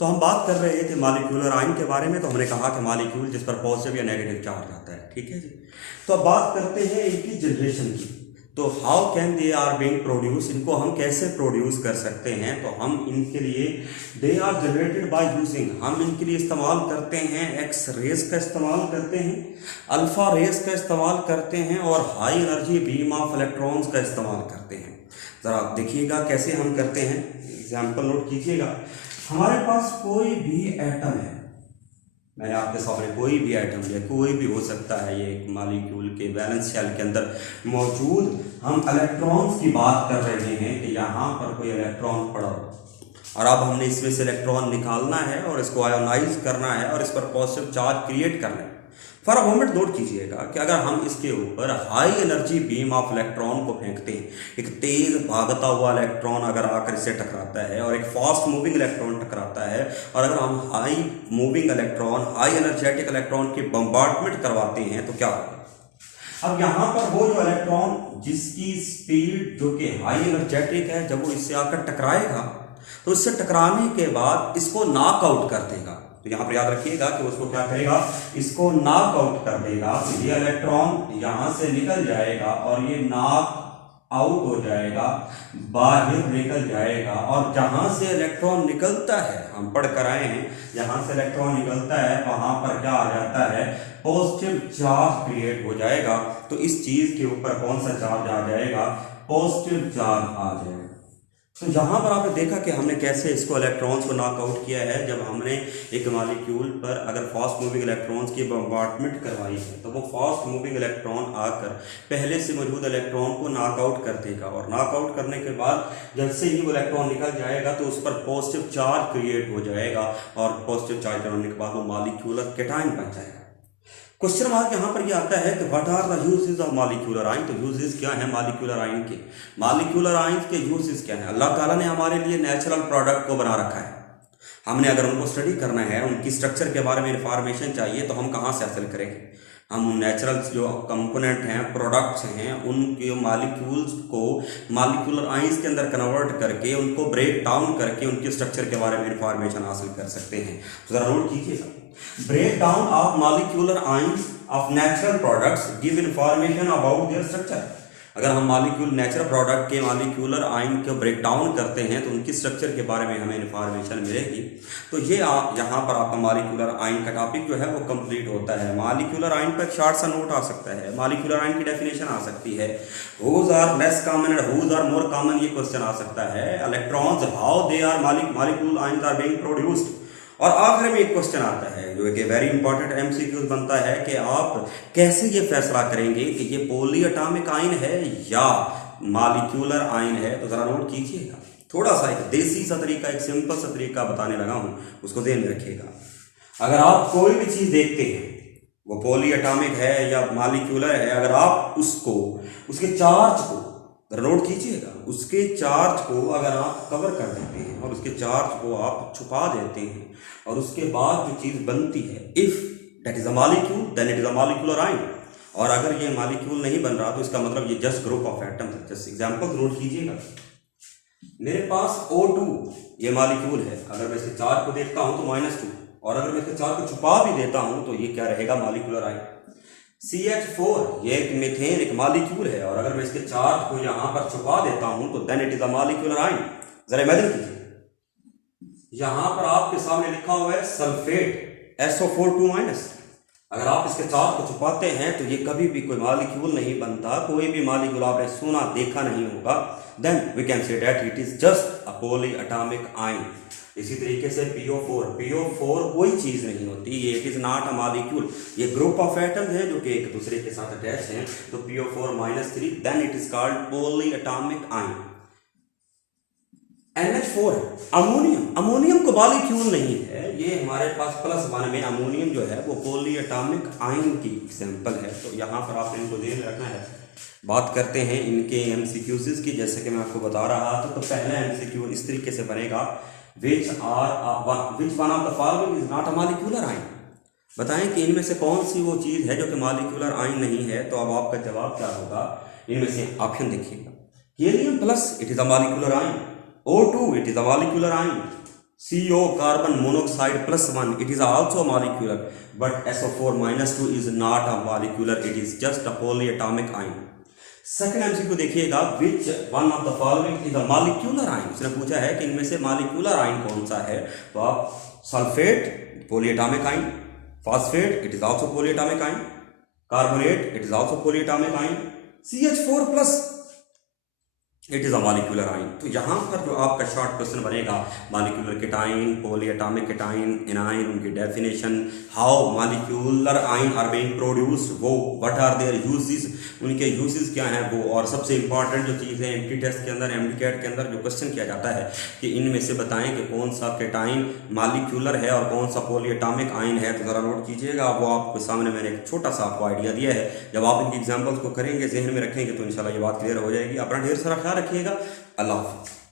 तो हम बात कर रहे थे मॉलिक्यूलर आयन के बारे में। तो हमने कहा कि मॉलिक्यूल जिस पर पॉजिटिव या नेगेटिव चार्ज आता है, ठीक है जी। तो अब बात करते हैं इनकी जनरेशन की। तो how can they are being produce, इनको हम कैसे प्रोड्यूस कर सकते हैं। तो हम इनके लिए they are generated by using, हम इनके लिए इस्तेमाल करते हैं एक्स रेज का इस्तेमाल करते हैं, अल्फा रेज का इस्तेमाल करते हैं और high energy beam of electrons का इस्तेमाल करते हैं। ज़रा आप देखिएगा कैसे हम करते हैं, एग्जाम्पल नोट कीजिएगा। हमारे पास कोई भी एटम है, मैंने आपके सामने कोई भी एटम लिया, कोई भी हो सकता है, ये एक मॉलिक्यूल के वैलेंस शेल के अंदर मौजूद हम इलेक्ट्रॉन्स की बात कर रहे हैं कि यहाँ पर कोई इलेक्ट्रॉन पड़ा हो और अब हमने इसमें से इलेक्ट्रॉन निकालना है और इसको आयोनाइज करना है और इस पर पॉजिटिव चार्ज क्रिएट करना है। फॉर अ मोमेंट नोट कीजिएगा कि अगर हम इसके ऊपर high energy beam of electron को फेंकते हैं, एक तेज भागता हुआ इलेक्ट्रॉन अगर आकर इससे टकराता है और एक फास्ट मूविंग इलेक्ट्रॉन टकराता है, और अगर हम high moving electron, high energetic electron की बम्बार्डमेंट करवाते हैं तो क्या होगा। अब यहाँ पर वो जो इलेक्ट्रॉन जिसकी स्पीड जो कि हाई एनर्जेटिक है, जब वो इससे आकर टकराएगा तो इससे टकराने के बाद इसको नॉक आउट कर देगा। तो यहां पर याद रखिएगा कि उसको क्या करेगा, इसको नॉक आउट कर देगा। ये इलेक्ट्रॉन यहां से निकल जाएगा और ये नॉक आउट हो जाएगा, बाहर निकल जाएगा। और जहां से इलेक्ट्रॉन निकलता है, हम पढ़ कर आए हैं, जहां से इलेक्ट्रॉन निकलता है वहां पर क्या आ जाता है, पॉजिटिव चार्ज क्रिएट हो जाएगा। तो इस चीज के ऊपर कौन सा चार्ज आ जाएगा, पॉजिटिव चार्ज आ जाएगा। तो यहाँ पर आपने देखा कि हमने कैसे इसको इलेक्ट्रॉन्स को नॉकआउट किया है। जब हमने एक मॉलिक्यूल पर अगर फास्ट मूविंग इलेक्ट्रॉन्स की बम्बार्डमेंट करवाई है तो वो फास्ट मूविंग इलेक्ट्रॉन आकर पहले से मौजूद इलेक्ट्रॉन को नॉकआउट कर देगा, और नॉकआउट करने के बाद जैसे ही वो इलेक्ट्रॉन निकल जाएगा तो उस पर पॉजिटिव चार्ज क्रिएट हो जाएगा, और पॉजिटिव चार्ज होने के बाद वो मॉलिक्यूलर कैटायन बन जाएगा। क्वेश्चन मार्क यहाँ पर ये आता है कि what are the uses of molecular ion. तो यूजेस क्या है मॉलिक्यूलर आयन के, मॉलिक्यूलर आयन के यूजेस क्या है। अल्लाह ताला ने हमारे लिए नेचुरल प्रोडक्ट को बना रखा है, हमने अगर उनको स्टडी करना है, उनकी स्ट्रक्चर के बारे में इंफॉर्मेशन चाहिए तो हम कहाँ से हासिल करेंगे। हम नेचुरल जो कंपोनेंट हैं, प्रोडक्ट्स हैं, उनके मॉलिक्यूल्स को मॉलिक्यूलर आयंस के अंदर कन्वर्ट करके उनको ब्रेक डाउन करके उनके स्ट्रक्चर के बारे में इंफॉर्मेशन हासिल कर सकते हैं। तो जरा नोट कीजिएगा, break down of molecular ions of natural products give information about their structure. अगर हम मॉलिक्यूल नेचुरल प्रोडक्ट के मॉलिक्यूलर आयन को ब्रेक डाउन करते हैं तो उनकी स्ट्रक्चर के बारे में हमें इंफॉर्मेशन मिलेगी। तो ये यहाँ पर आपका मॉलिक्यूलर आयन का टॉपिक जो है वो कंप्लीट होता है। मॉलिक्यूलर आयन पर एक शॉर्ट सा नोट आ सकता है, मॉलिक्यूलर आयन की डेफिनेशन आ सकती है, whose are less common and whose are more common, ये क्वेश्चन आ सकता है। Electrons how they are molecule ion are being produced. और आखिर में एक क्वेश्चन आता है जो एक वेरी इंपॉर्टेंट एमसीक्यूज बनता है कि आप कैसे ये फैसला करेंगे कि ये पॉली एटॉमिक आयन है या मॉलिक्यूलर आयन है। तो जरा नोट कीजिएगा, थोड़ा सा एक देसी सा तरीका, एक सिंपल सा तरीका बताने लगा हूं, उसको ध्यान में रखिएगा। अगर आप कोई भी चीज देखते हैं, वो पॉली एटॉमिक है या मॉलिक्यूलर है, अगर आप उसको उसके चार्ज को नोट कीजिएगा, उसके चार्ज को अगर आप कवर कर देते हैं और उसके चार्ज को आप छुपा देते हैं और उसके बाद जो चीज बनती है, if that is a molecule then it is a molecular ion. और अगर ये मॉलिक्यूल नहीं बन रहा तो इसका मतलब ये जस्ट ग्रुप ऑफ एटम्स है। जस्ट एग्जांपल नोट कीजिएगा, मेरे पास O2 ये मॉलिक्यूल है, अगर मैं इसके चार्ज को देखता हूं तो -2, और अगर मैं इसके चार्ज को छुपा भी देता हूं तो ये क्या रहेगा, मॉलिक्यूलर आयन। CH4 ये एक मीथेन एक मॉलिक्यूल है, और अगर मैं इसके चार्ज को यहां पर छुपा देता हूं तो then it is a molecular ion. जरा इमेजिन कीजिए, यहां पर आपके सामने लिखा हुआ है सल्फेट SO4 2-। अगर आप इसके चार्ज को छुपाते हैं तो ये कभी भी कोई मॉलिक्यूल नहीं बनता, कोई भी मॉलिक्यूल आपने सुना देखा नहीं होगा। Then we can say that it is just a polyatomic ion. इसी तरीके से PO4 कोई चीज नहीं होती, ये it is not a molecule, ये ग्रुप ऑफ एटम्स हैं जो कि एक दूसरे के साथ अटैच हैं। तो PO4-3 then it is called polyatomic ion. NH4 ammonium को मॉलिक्यूल नहीं है, ये हमारे पास +1 में अमोनियम जो है वो पॉली एटॉमिक आयन की एग्जांपल है। तो यहाँ पर आपने इनको ध्यान रखना है। बात करते हैं इनके MCQs की, जैसे कि मैं आपको बता रहा था। तो पहला MCQ इस तरीके से बनेगा, which one of the following is not a molecular ion. बताएं कि इनमें से कौन सी वो चीज है जो कि मॉलिक्यूलर आयन नहीं है। तो अब आपका जवाब क्या होगा, इनमें से ऑप्शन देखिएगा, helium plus it is a molecular ion, O2 it is a molecular ion, CO carbon monoxide +1, it is also molecular, but SO4 -2 is not a molecular, it is just a polyatomic ion. Second MCQ देखिएगा, which one of the following is a molecular ion. उसने पूछा है कि इनमें से molecular ion कौन सा है, तो आप sulphate polyatomic ion, phosphate it is also polyatomic ion, carbonate it is also polyatomic ion, CH4+ it is a molecular ion. तो यहाँ पर जो आपका शॉर्ट क्वेश्चन बनेगा, molecular cation, polyatomic cation, anion, उनकी definition, how molecular ion are being produced, वो what are their uses, उनके uses क्या हैं वो, और सबसे इंपॉर्टेंट जो चीज़ है एमटी टेस्ट के अंदर, MCAT के अंदर जो क्वेश्चन किया जाता है कि इनमें से बताएं कि कौन सा केटाइन मॉलिक्यूलर है और कौन सा पॉलीएटॉमिक आयन है, तो ज़रा नोट कीजिएगा। वो आपके सामने मैंने एक छोटा सा आपको आइडिया दिया है, जब आप इनकी एग्जाम्पल्स को करेंगे, जहन में रखेंगे, तो इंशाल्लाह ये बात क्लियर हो जाएगी। अपना ढेर सारा ख्याल रखिएगा। अल्लाह हाफ़िज़।